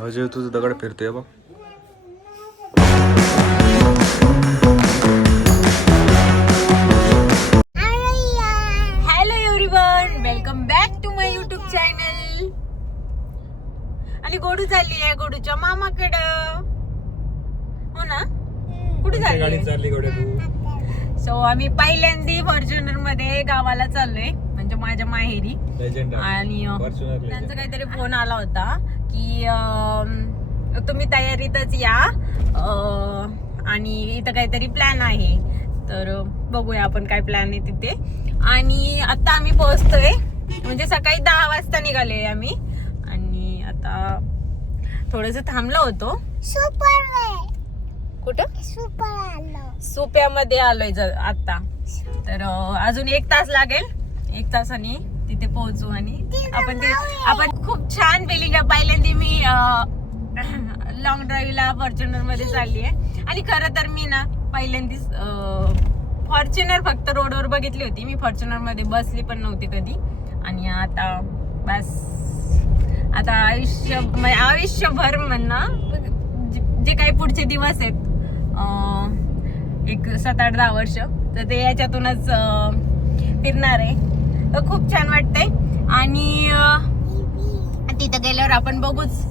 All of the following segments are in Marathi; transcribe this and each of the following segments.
अजय तुझं दगड फिरतोय बघ. Hello everyone, welcome back to my YouTube channel. आणि गोडू चालली आहे गोडूच्या मामाकडं. हो ना, कुठे चालली गोडे तू? सो आम्ही पहिल्यांदा फॉर्च्युनर मध्ये गावाला चाललोय, म्हणजे माझ्या माहेरी. आणि त्यांचा काहीतरी फोन आला होता की तुम्ही तयारीतच या आणि इथं काहीतरी प्लॅन आहे. तर बघूया आपण काय प्लॅन आहे तिथे. आणि आता आम्ही पोहोचतोय, म्हणजे सकाळी 10 वाजता निघालोय आम्ही. आणि आता थोडस थांबलो होतो. कुठं सुप्यामध्ये आलोय आता. तर अजून 1 तास लागेल. 1 तासाने तिथे पोहोचू. आणि आपण खूप छान बिलिंग आहे. पहिल्यांदा मी लॉंग ड्राईव्हला फॉर्च्युनर मध्ये चालली आहे. आणि खरं तर मी ना पहिल्यांदा फॉर्च्युनर फक्त रोडवर बघितली होती. मी फॉर्च्युनर मध्ये बसली पण नव्हती कधी. आणि आता बस आता आयुष्यभर म्हणा, जे काही पुढचे दिवस आहेत, एक 7-8-10 वर्ष, तर ते याच्यातूनच फिरणार आहे. तर खूप छान वाटतंय. आणि तिथं गेल्यावर आपण बघूच,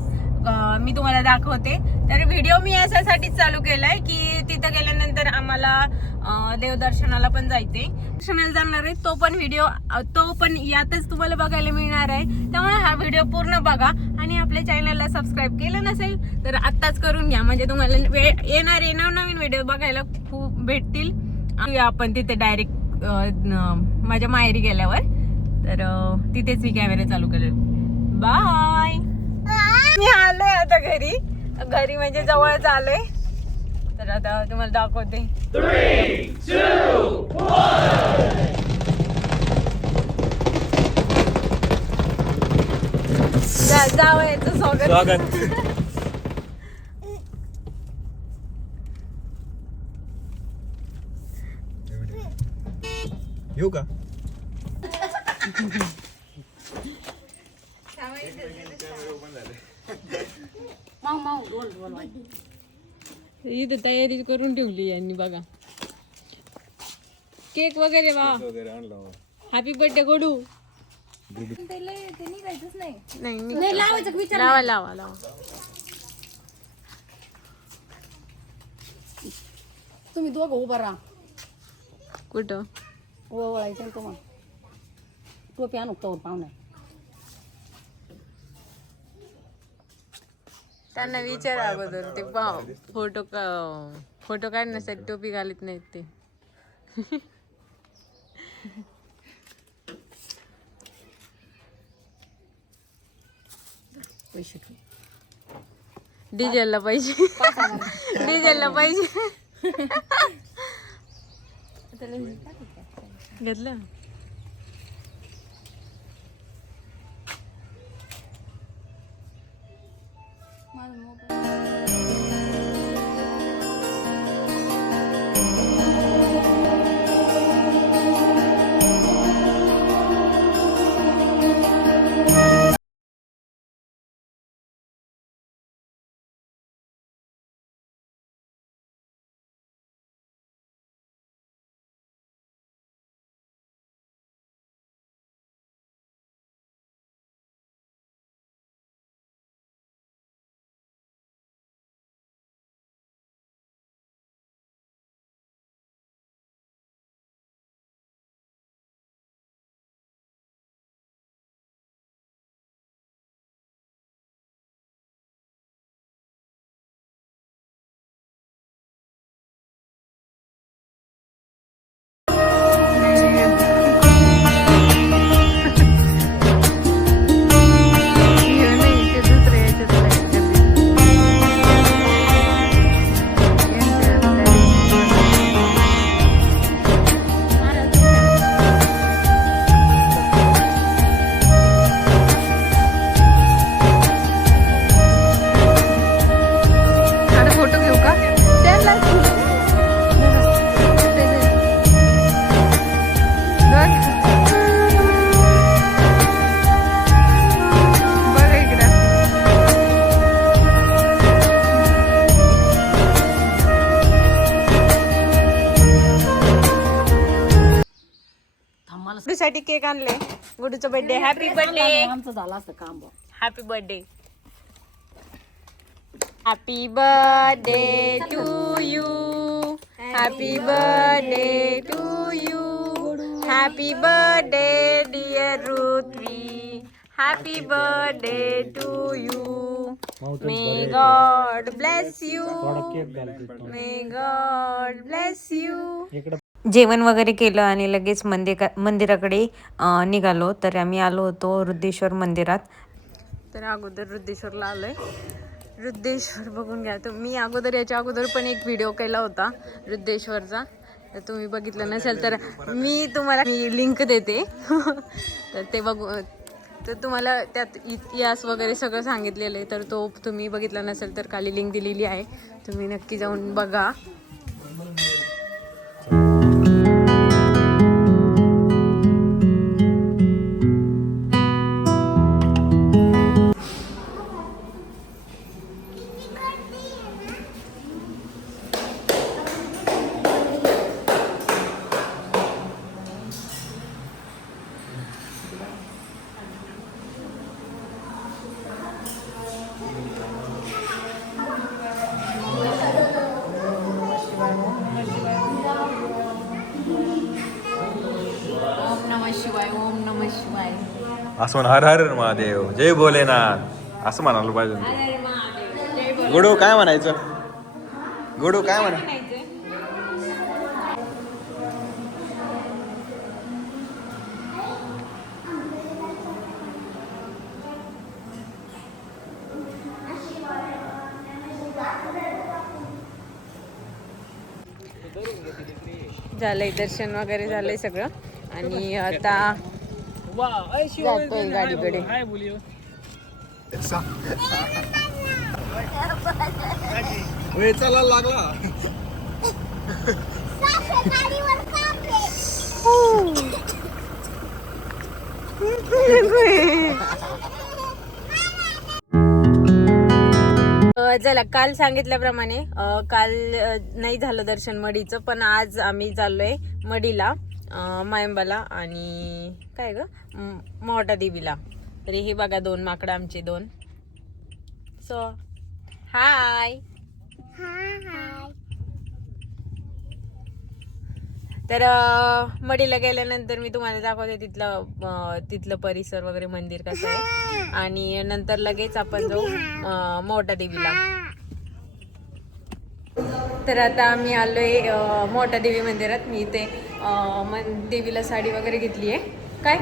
मी तुम्हाला दाखवते. तर व्हिडिओ मी याच्यासाठीच चालू केलाय की तिथं गेल्यानंतर आम्हाला देवदर्शनाला पण जायचंय. दर्शनाला जाणार आहे, तो पण यातच तुम्हाला बघायला मिळणार आहे. त्यामुळे हा व्हिडिओ पूर्ण बघा. आणि आपल्या चॅनलला सबस्क्राईब केलं नसेल तर आत्ताच करून घ्या, म्हणजे तुम्हाला येणारे नवनवीन व्हिडिओ बघायला खूप भेटतील. आणि आपण तिथे डायरेक्ट माझ्या माहेरी गेल्यावर, तर तिथेच मी कॅमेरा चालू करेल. बाय. मी आलोय आता घरी म्हणजे जवळच आलोय. तर आता तुम्हाला दाखवते. 3, 2, 1. जावयाचं स्वागत. येऊ का? इथं तयारी करून ठेवली यांनी बघा. केक वगैरे वा. Happy birthday Godu. लावा. तुम्ही दोघं उभा राहा. कुठं ओवाळायचं तुम्हाला. टोपी आणू तोवर पाहुणे. त्यांना विचार अगोदर, ते फोटो काढण्यासाठी टोपी घालत नाहीत ते. पैसे डिझेलला पैसे. घेतलं. गुडूसाठी केक आणले. गुडूचा बर्थडे. Happy birthday. आमचं झालं असतं काम बघ. Happy birthday. Happy birthday to you. Happy birthday to you. Happy birthday dear Ruthvi. Happy birthday to you. May God bless you. May God bless you. जेवण वगैरे केलं आणि लगेच मंदिराकडे निघालो. तर आम्ही आलो होतो रुद्रेश्वर मंदिरात. तर अगोदर रुद्रेश्वरला आलोय. रुद्रेश्वर बघून घ्या. तर मी अगोदर याच्या अगोदर पण एक व्हिडिओ केला होता रुद्रेश्वरचा. तर तुम्ही बघितलं नसेल तर मी तुम्हाला लिंक देते. तर ते बघू. तर तुम्हाला त्यात इतिहास वगैरे सगळं सांगितलेलं आहे. तर तो तुम्ही बघितला नसेल तर खाली लिंक दिलेली आहे. तुम्ही नक्की जाऊन बघा. असं म्हण. हर हर महादेव, जय भोलेनाथ असं म्हणायला पाहिजे. गुडू काय म्हणायचं? गुडू काय म्हणा? झालंय दर्शन वगैरे झालंय सगळं. आणि आता जातोय गाडीकडे. चला लागला. चला, काल सांगितल्याप्रमाणे काल नाही झालं दर्शन मडीचं. पण आज आम्ही चाललोय मडीला, मायंबाला आणि काय ग मोठा देवीला. तरी हे बघा 2 माकडं आमचे 2. सो हाय. तर मडीला गेल्यानंतर मी तुम्हाला दाखवते तिथलं परिसर वगैरे, मंदिर कसं आहे. आणि नंतर लगेच आपण जाऊ मोठा देवीला. तर आता आम्ही आलोय मोठा देवी मंदिरात. मी इथे देवीला साडी वगैरे घेतली आहे. काय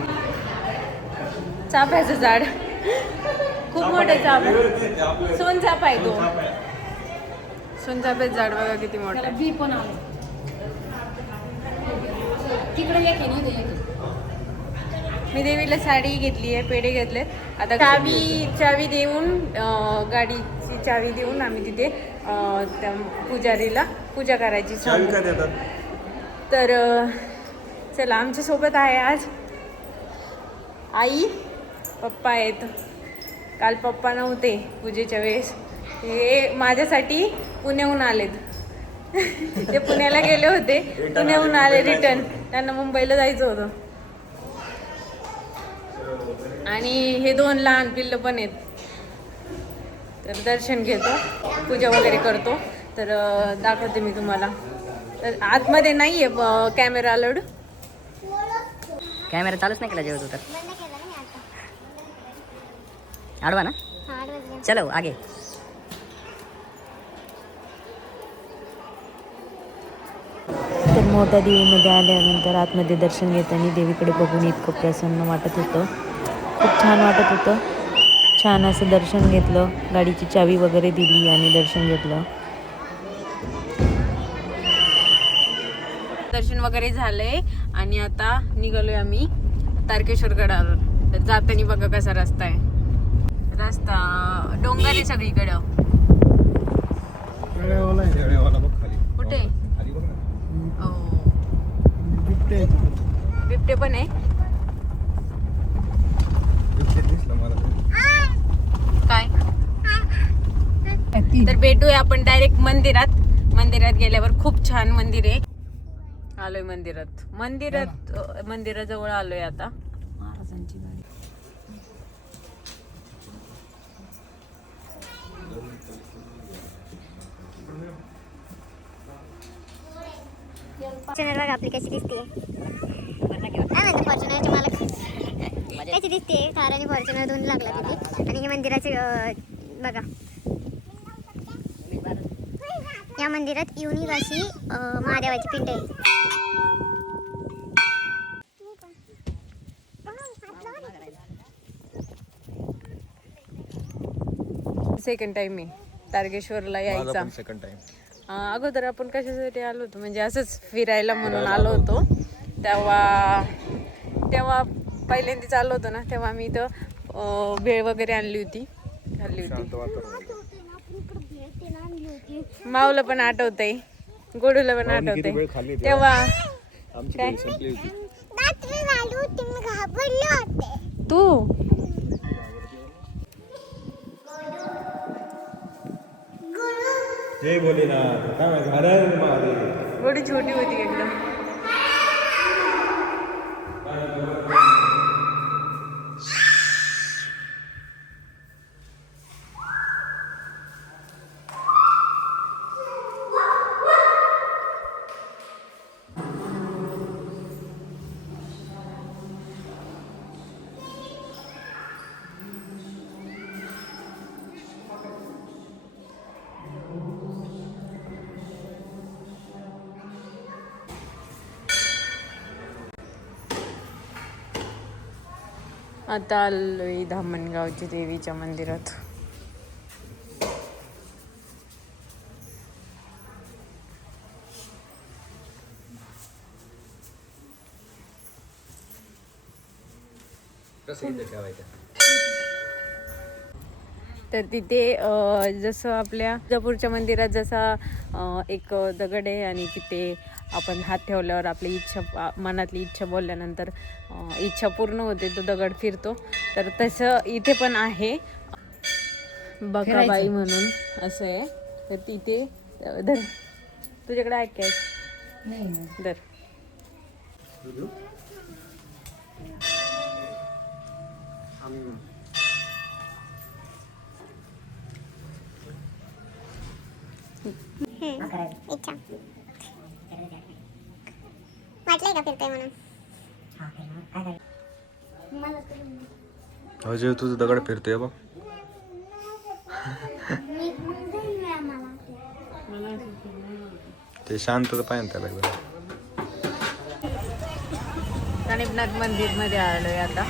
चाफ्याचं झाड, खूप मोठं चाफा, सोनचाफा आहे तो. सोनचाफ्याचं झाड बघा किती मोठं. बी पण आलं तिकडे येते ना. मी देवीला साडी घेतली आहे, पेढे घेतलेत. आता चावी देऊन, गाडीची चावी देऊन आम्ही तिथे त्या पुजारीला पूजा करायची. तर चला, आमच्या सोबत आहे आज आई, पप्पा आहेत. काल पप्पा नव्हते पूजेच्या वेळेस. हे माझ्यासाठी पुण्याहून आलेत. ते पुण्याला गेले होते, पुण्याहून आले रिटर्न. त्यांना मुंबईला जायचं होतं. आणि हे 2 लहान पिल्लं पण आहेत. तर दर्शन घेतो, पूजा वगैरे करतो. तर दाखवते मी तुम्हाला. तर आतमध्ये नाही आहे कॅमेरा अलाउड. कॅमेरा चालूच नाही केला जेव्हा तू तर. आडवा ना. चलो आगे. तर मोठ्या देवीमध्ये आल्यानंतर आतमध्ये दर्शन घेताना देवीकडे बघून इतकं प्रसन्न वाटत होतं. खूप छान वाटत होतं. छान असं दर्शन घेतलं. गाडीची चावी वगैरे दिली आणि दर्शन घेतलं. दर्शन वगैरे झालंय आणि आता निघालोय आम्ही तारकेश्वर गडावर. तर जाताना बघा कसा रस्ता आहे. रस्ता डोंगर आहे सगळीकडं. कुठे बिबटे पण आहे. काय तर भेटूया आपण डायरेक्ट मंदिरात. मंदिरात गेल्यावर खूप छान मंदिर आहे. आलोय मंदिराजवळ आलोय आता. महाराजांची गाडी. फॉर्च्युनर बघा आपली कशी दिसते. काय म्हणते फॉर्च्युनरची मला कशी दिसते. थार आणि फॉर्च्युनर दोन लागला तिथे. आणि हे मंदिराचे बघा, या मंदिरात युनिक अशी महादेवाची पिंड आहे. सेकंड टाइम मी तारकेश्वरला यायचा. Second time. अगोदर आपण कशासाठी आलो होतो म्हणजे असंच फिरायला म्हणून आलो होतो. तेव्हा पहिल्यांदाच आलो होतो ना, तेव्हा मी इथं भेळ वगैरे आणली होती, खाल्ली होती. माऊला पण आठवतंय, गोडूला पण आठवतंय. तेव्हा काय तू जय भोलेनाथ. काय माहिती, हर हर महादेव. गोडी छोटी होती एकदम. आता आलोय धामणगावच्या देवीच्या मंदिरात. तर तिथे जसं आपल्या तुळजापूरच्या मंदिरात जसा एक दगड आहे आणि तिथे आपण हात ठेवल्यावर आपली इच्छा, मनातली इच्छा बोलल्यानंतर इच्छा पूर्ण होते, तो दगड फिरतो. तर तसं इथे पण आहे, बकाबाई म्हणून असं आहे. तर तिथे धर, तुझ्याकडे आहे काय? धर. इच्छा वाटलंय का फिरतोय म्हणून. अजय तुझं दगड फिरतोय बघ. ते शांतता पाहिजे त्याला एकदम. गणेशनाथ मंदिर मध्ये आलोय आता.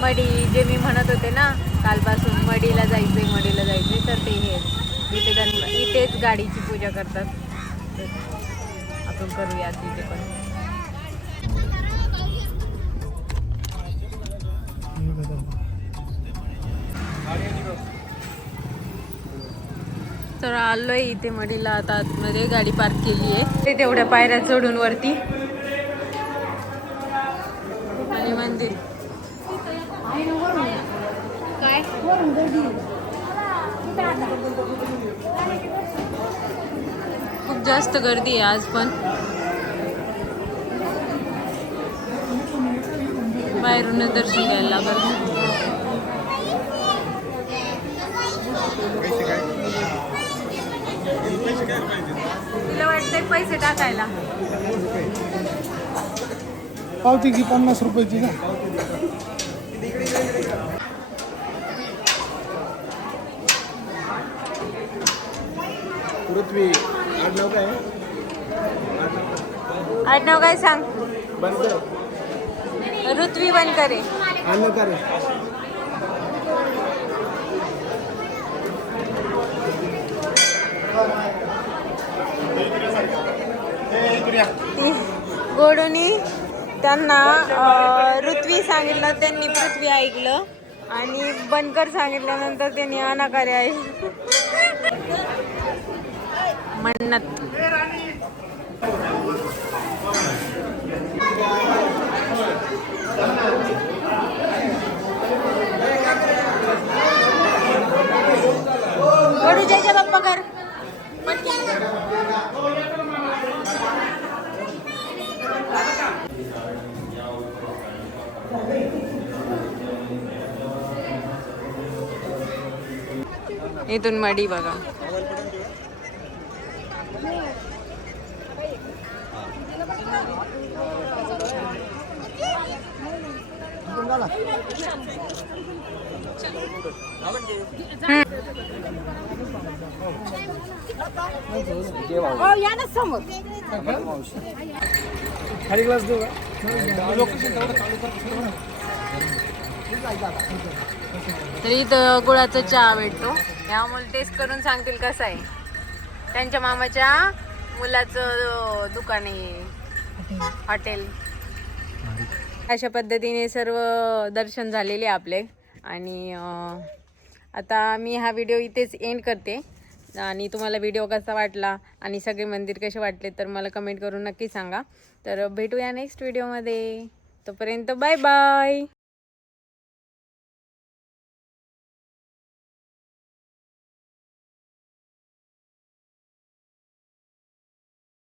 मडी जे मी म्हणत होते ना कालपासून, मडीला जायचंय तर ते हे इथेच गाडीची पूजा करतात. आपण करूया तिथे पण. तर आलोय इथे मडीला आता. आतमध्ये गाडी पार्क केली आहे. ते तेवढ्या पायऱ्या चढून वरती आणि मंदिर काय खूप जास्त गर्दी आहे आज पण. बाहेरूनच दर्शन घ्यायला लागल. तुला वाटतंय पैसे टाकायला? पावती की 50 रुपयाची ना. पृथ्वी आडनाव काय? आडनाव काय सांग? बनकर. ऋत्वी बनकरे. बनकर. गोडूनी त्यांना ऋत्वी सांगितलं, त्यांनी पृथ्वी ऐकलं आणि बनकर सांगितल्यानंतर त्यांनी अनाकारे ऐकलं. मन्नत. गोडू जयच्या बाप्पा कर. इथून मडी बघा. खाली ग्लास देऊ का लोकेशन तेवढं चालू कर. तरी इथं गुळाचा चहा भेटतो. या मुलं टेस्ट करून सांगतील कसं आहे. त्यांच्या मामाच्या मुलाचं दुकान आहे, हॉटेल. अशा पद्धतीने सर्व दर्शन झालेले आपले. आणि आता मी हा व्हिडिओ इथेच एंड करते. आणि तुम्हाला व्हिडिओ कसा वाटला आणि सगळे मंदिर कसे वाटले तर मला कमेंट करून नक्की सांगा. तर भेटूया नेक्स्ट व्हिडिओमध्ये. तोपर्यंत बाय बाय.